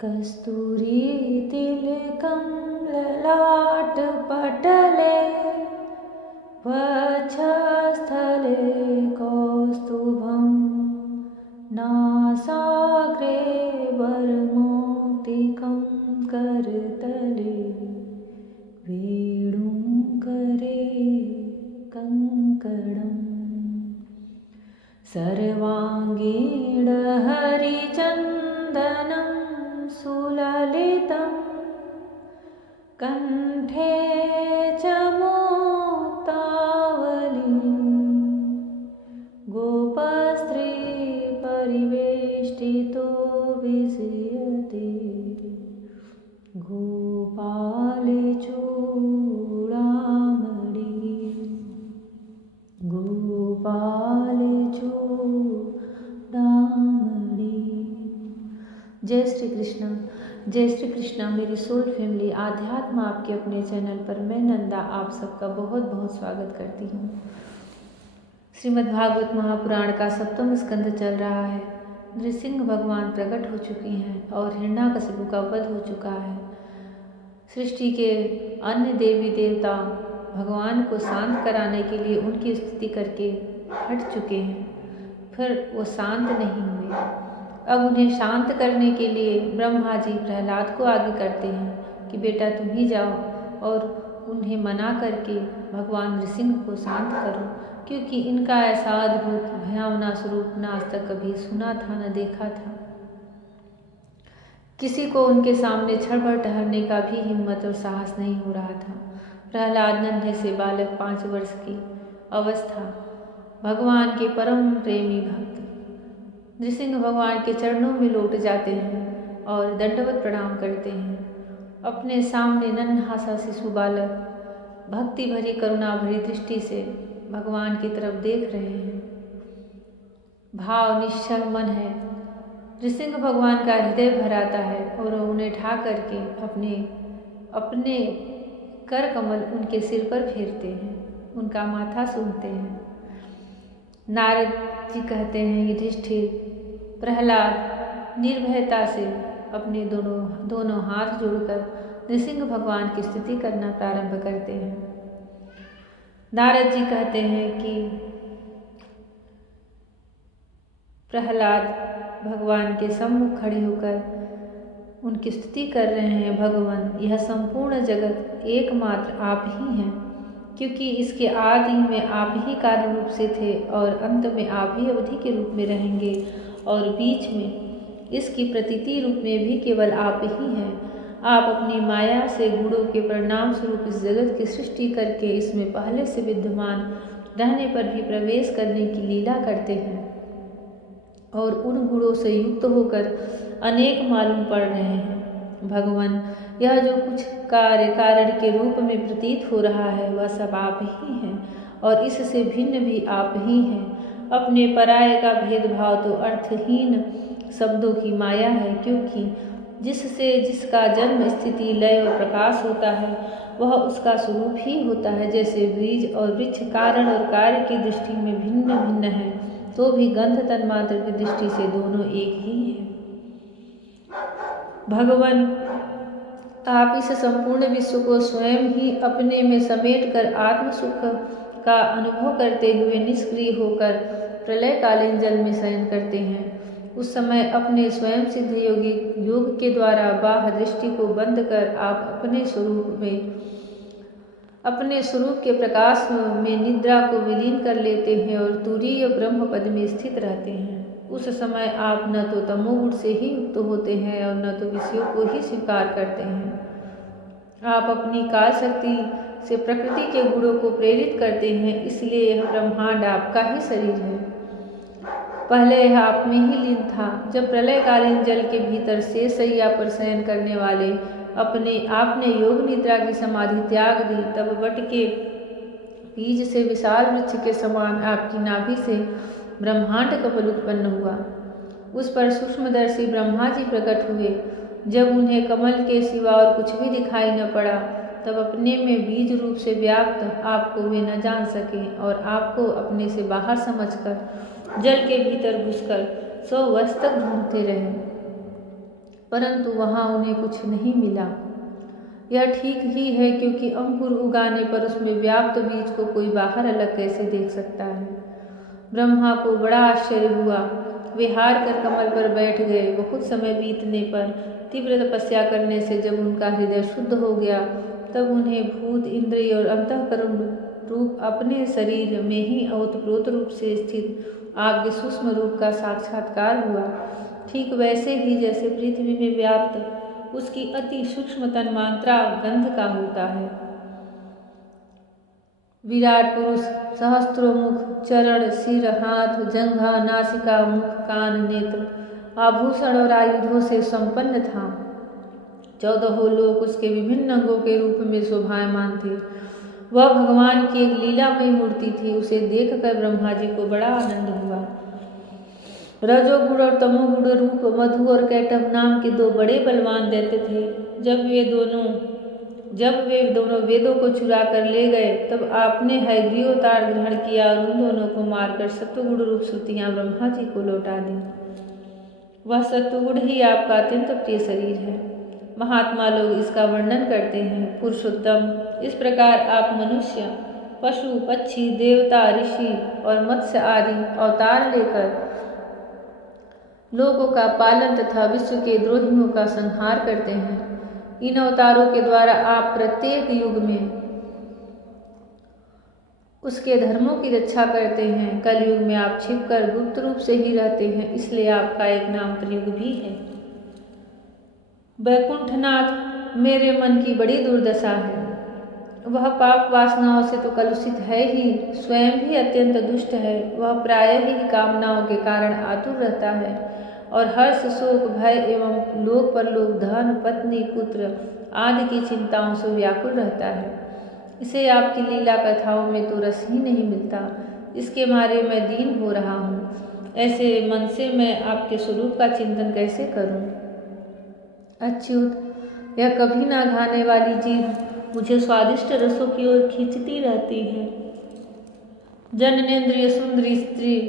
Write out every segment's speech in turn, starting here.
कस्तूरी तिलकं ललाटपटले वक्षस्थले कौस्तुभं नासाग्रे वरमौक्तिकं करतले वेणुकरे कङ्कणम् सर्वाङ्गीण हरिचन्दनं सुललितं कण्ठे च मुक्तावली गोपस्त्रीपरिवेष्टितो विजयते गोपालचूडामणि गोपालचूडामणि। जय श्री कृष्ण। जय श्री कृष्ण। मेरी सोल फैमिली आध्यात्म आपके अपने चैनल पर मैं नंदा आप सबका बहुत बहुत स्वागत करती हूँ। श्रीमद् भागवत महापुराण का सप्तम स्कंद चल रहा है। नृसिंह भगवान प्रकट हो चुके हैं और हिरण्याकशिपु का वध हो चुका है। सृष्टि के अन्य देवी देवता भगवान को शांत कराने के लिए उनकी स्तुति करके हट चुके हैं, फिर वो शांत नहीं हुए। अब उन्हें शांत करने के लिए ब्रह्मा जी प्रहलाद को आगे करते हैं कि बेटा तुम ही जाओ और उन्हें मना करके भगवान नृसिंह को शांत करो, क्योंकि इनका ऐसा अद्भुत भयावना स्वरूप न आज तक कभी सुना था न देखा था। किसी को उनके सामने क्षण भर ठहरने का भी हिम्मत और साहस नहीं हो रहा था। प्रहलाद नन्हे से बालक 5 वर्ष की अवस्था, भगवान के परम प्रेमी भक्त नृसिंह भगवान के चरणों में लौट जाते हैं और दंडवत प्रणाम करते हैं। अपने सामने नन्हा सा शिशु बालक भक्ति भरी करुणा भरी दृष्टि से भगवान की तरफ देख रहे हैं। भाव निश्चल मन है। नृसिंह भगवान का हृदय भर आता है और उन्हें ढा करके अपने कर कमल उनके सिर पर फेरते हैं, उनका माथा सूंघते हैं। नारद जी कहते हैं युधिष्ठिर प्रहलाद निर्भयता से अपने दोनों हाथ जोड़कर नृसिंह भगवान की स्तुति करना प्रारंभ करते हैं। नारद जी कहते हैं कि प्रहलाद भगवान के सम्मुख खड़े होकर उनकी स्तुति कर रहे हैं। भगवान, यह संपूर्ण जगत एकमात्र आप ही हैं, क्योंकि इसके आदि में आप ही कारण रूप से थे और अंत में आप ही अवधि के रूप में रहेंगे और बीच में इसकी प्रतीति रूप में भी केवल आप ही हैं। आप अपनी माया से गुणों के परिणाम स्वरूप इस जगत की सृष्टि करके इसमें पहले से विद्यमान रहने पर भी प्रवेश करने की लीला करते हैं और उन गुणों से युक्त होकर अनेक मालूम पड़ रहे हैं। भगवान, यह जो कुछ कार्य कारण के रूप में प्रतीत हो रहा है वह सब आप ही हैं और इससे भिन्न भी आप ही हैं। अपने पराये का भेदभाव तो अर्थहीन शब्दों की माया है, क्योंकि जिससे जिसका जन्म स्थिति लय और प्रकाश होता है वह उसका स्वरूप ही होता है। जैसे बीज और वृक्ष कारण और कार्य की दृष्टि में भिन्न भिन्न है, तो भी गंध तन्मात्र की दृष्टि से दोनों एक ही हैं। भगवान, आप इस संपूर्ण विश्व को स्वयं ही अपने में समेट कर आत्म सुख का अनुभव करते हुए निष्क्रिय होकर प्रलयकालीन जल में शयन करते हैं। उस समय अपने स्वयं सिद्ध योग के द्वारा बाह्य दृष्टि को बंद कर आप अपने स्वरूप के प्रकाश में निद्रा को विलीन कर लेते हैं और तुरीय ब्रह्म पद में स्थित रहते हैं। उस समय आप न तो तमोगुण से ही युक्त होते हैं और न तो विषयों को ही स्वीकार करते हैं। आप अपनी काल शक्ति से प्रकृति के गुणों को प्रेरित करते हैं, इसलिए यह ब्रह्मांड आपका ही शरीर है। पहले यह आप में ही लीन था। जब प्रलयकालीन जल के भीतर शेष शैया पर शयन करने वाले आपने योग निद्रा की समाधि त्याग दी, तब वट के बीज से विशाल वृक्ष के समान आपकी नाभि से ब्रह्मांड कमल उत्पन्न हुआ। उस पर सूक्ष्मदर्शी ब्रह्मा जी प्रकट हुए। जब उन्हें कमल के सिवा और कुछ भी दिखाई न पड़ा, तब अपने में बीज रूप से व्याप्त आपको वे न जान सके और आपको अपने से बाहर समझकर जल के भीतर घुसकर 100 वर्ष तक ढूंढते रहे। परंतु वहाँ उन्हें कुछ नहीं मिला। यह ठीक ही है, क्योंकि अंकुर उगाने पर उसमें व्याप्त बीज को कोई बाहर अलग कैसे देख सकता है। ब्रह्मा को बड़ा आश्चर्य हुआ। वे हार कर कमल पर बैठ गए। बहुत समय बीतने पर तीव्र तपस्या करने से जब उनका हृदय शुद्ध हो गया, तब उन्हें भूत, इंद्रिय और अंतःकरण रूप अपने शरीर में ही ओतप्रोत रूप से स्थित आपके सूक्ष्म रूप का साक्षात्कार हुआ। ठीक वैसे ही जैसे पृथ्वी में व्याप्त उसकी अति सूक्ष्म तन्मात्रा गंध का होता है। विराट पुरुष सहस्त्रों मुख, चरण, सिर, हाथ, जंघा, नासिका, मुख, कान, नेत्र, आभूषण और आयुधों से संपन्न था। 14 लोक उसके विभिन्न अंगों के रूप में शोभायमान थे। वह भगवान की एक लीलामयी मूर्ति थी। उसे देखकर ब्रह्मा जी को बड़ा आनंद हुआ। रजोगुण और तमोगुण रूप मधु और कैटभ नाम के 2 बड़े बलवान दैत्य थे। जब वे दोनों वेदों को चुरा कर ले गए, तब आपने हयग्रीवोतार ग्रहण किया और उन दोनों को मारकर सत्वगुण रूप श्रुतियां ब्रह्मा जी को लौटा दी। वह सत्वगुण ही आपका अत्यंत प्रिय शरीर है। महात्मा लोग इसका वर्णन करते हैं। पुरुषोत्तम, इस प्रकार आप मनुष्य, पशु, पक्षी, देवता, ऋषि और मत्स्य आदि अवतार लेकर लोगों का पालन तथा विश्व के द्रोहियों का संहार करते हैं। इन अवतारों के द्वारा आप प्रत्येक युग में उसके धर्मों की रक्षा करते हैं। कलयुग में आप छिपकर गुप्त रूप से ही रहते हैं, इसलिए आपका एक नाम त्रियुग भी है। वैकुंठनाथ, मेरे मन की बड़ी दुर्दशा है। वह पाप वासनाओं से तो कलुषित है ही, स्वयं भी अत्यंत दुष्ट है। वह प्रायः ही कामनाओं के कारण आतुर रहता है और हर्ष, शोक, भय एवं लोक परलोक, धन, पत्नी, पुत्र आदि की चिंताओं से व्याकुल रहता है। इसे आपकी लीला कथाओं में तो रस ही नहीं मिलता। इसके मारे मैं दीन हो रहा हूँ। ऐसे मन से मैं आपके स्वरूप का चिंतन कैसे करूँ? अच्युत, यह कभी ना घाने वाली जीभ मुझे स्वादिष्ट रसों की ओर खींचती रहती है। जननेन्द्रिय सुंदरी स्त्री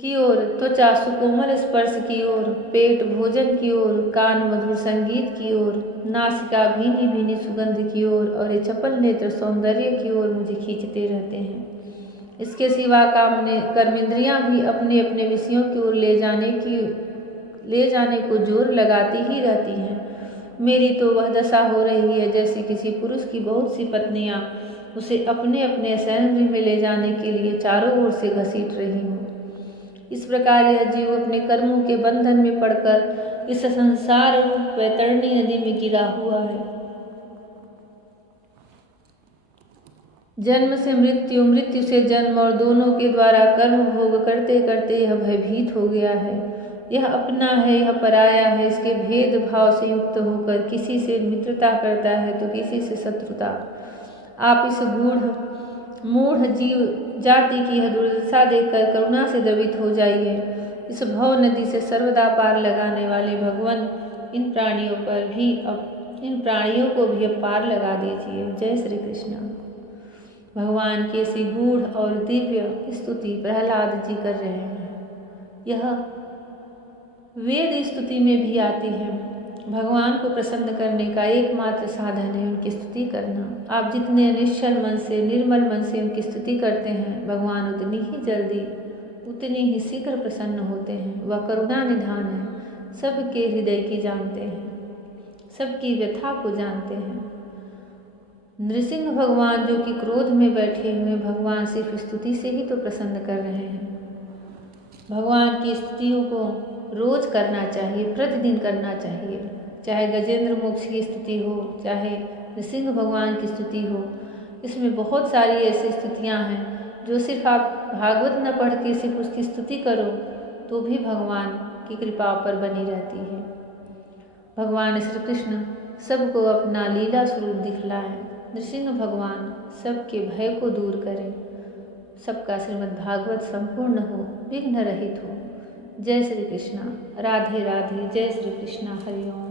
की ओर, त्वचा सुकोमल स्पर्श की ओर, पेट भोजन की ओर, कान मधुर संगीत की ओर, नासिका भीनी भीनी सुगंध की ओर और ये चपल नेत्र सौंदर्य की ओर मुझे खींचते रहते हैं। इसके सिवा कर्मेंद्रियां भी अपने अपने विषयों की ओर ले जाने को जोर लगाती ही रहती हैं। मेरी तो वह दशा हो रही है जैसे किसी पुरुष की बहुत सी पत्नियां उसे अपने अपने शयनगृह में ले जाने के लिए चारों ओर से घसीट रही हों। इस प्रकार यह जीव अपने कर्मों के बंधन में पड़कर इस संसार रूप वैतरणी नदी में गिरा हुआ है। जन्म से मृत्यु, मृत्यु से जन्म और दोनों के द्वारा कर्म भोग करते करते यह भयभीत हो गया है। यह अपना है, यह पराया है। इसके भेद भाव से युक्त होकर किसी से मित्रता करता है तो किसी से शत्रुता। आप इस मूढ़ जीव जाति की यह दुर्दशा देखकर करुणा से द्रवित हो जाइए। इस भव नदी से सर्वदा पार लगाने वाले भगवान इन प्राणियों को भी अब पार लगा दीजिए। जय श्री कृष्ण। भगवान की ऐसी गूढ़ और दिव्य स्तुति प्रहलाद जी कर रहे हैं। यह वेद स्तुति में भी आती है। भगवान को प्रसन्न करने का एकमात्र साधन है उनकी स्तुति करना। आप जितने निश्चल मन से, निर्मल मन से उनकी स्तुति करते हैं, भगवान उतनी ही जल्दी, उतनी ही शीघ्र प्रसन्न होते हैं। वह करुणा निधान है, सबके हृदय की जानते हैं, सबकी व्यथा को जानते हैं। नृसिंह भगवान जो कि क्रोध में बैठे हुए, भगवान सिर्फ स्तुति से ही तो प्रसन्न कर रहे हैं। भगवान की स्तुतियों को रोज करना चाहिए, प्रतिदिन करना चाहिए। चाहे गजेंद्र मोक्ष की स्तुति हो, चाहे नृसिंह भगवान की स्तुति हो, इसमें बहुत सारी ऐसी स्तुतियाँ हैं जो सिर्फ आप भागवत न पढ़ के सिर्फ उसकी स्तुति करो तो भी भगवान की कृपा पर बनी रहती है। भगवान श्री कृष्ण सबको अपना लीला स्वरूप दिखलाए। नृसिंह भगवान सबके भय को दूर करें, सबका श्रीमद् भागवत संपूर्ण हो, विघ्न रहित हो। जय श्री कृष्णा। राधे राधे। जय श्री कृष्णा। हरि ओम।